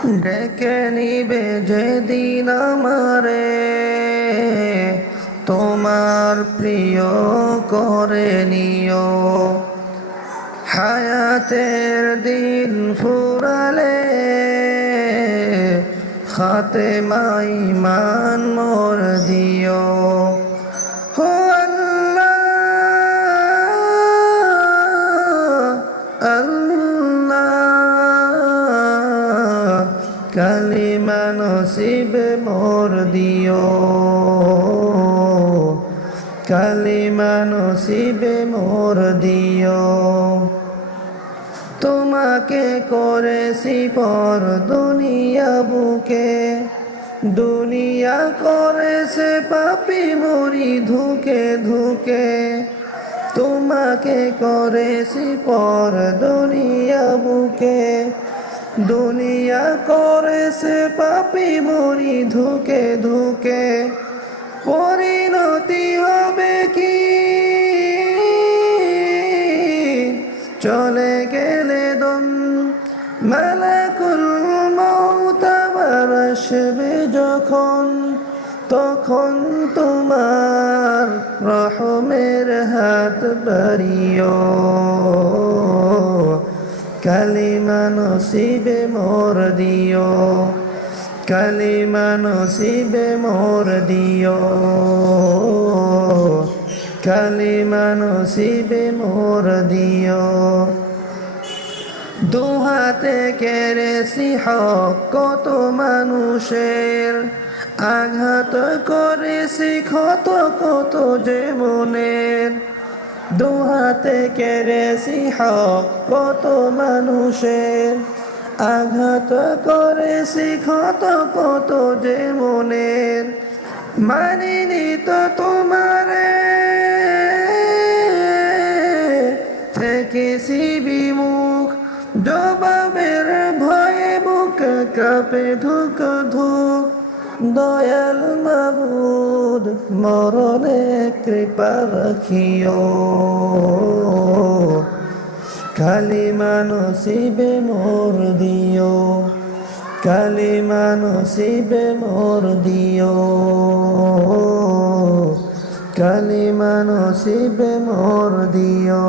ডেকে নিবে যেদিন আমারে তোমার প্রিয় করে নিও। হায়াতের দিন ফুরালে খাতেমা ঈমান মোর দিও। হো আল্লাহ আল্লাহ, কালিমা নসিবে মোর দিও, কালিমা নসিবে মোর দিও। তোমাকে করেছি পর দুনিয়া বুকে, দুনিয়া করেছে পাপী মরি ধুকে ধুকে। তোমাকে করেছি পর দুনিয়া বুকে, দুনিয়া করেছে পাপী মরি ধুকে ধুকে। পরিণতি হবে কি চলে গেলে দম, মালাকুল মউত আবার আসবে যখন, তখন তোমার রহমের হাত বাড়িও। কালিমা নসিবে মোর দিও, কালিমা নসিবে মোর দিও, কালিমা নসিবে মোর দিও। দুহাতে কেড়েছি হক কত মানুষের, আঘাত করেছি ক্ষত কত যে মনের। দুহাতে কেড়েছি হক কত মানুষের, আঘাত করেছি ক্ষত কত যে মনের। মানিনি তো তোমারে থেকেছি বিমুখ, জবাবের ভয়ে বুক কাঁপে ধুক ধুক। দয়াল মাবুদ মরণে কৃপা রাখিও। কালিমা নসিবে মোর দিও, কালিমা নসিবে মোর দিও, কালিমা নসিবে মোর দিও।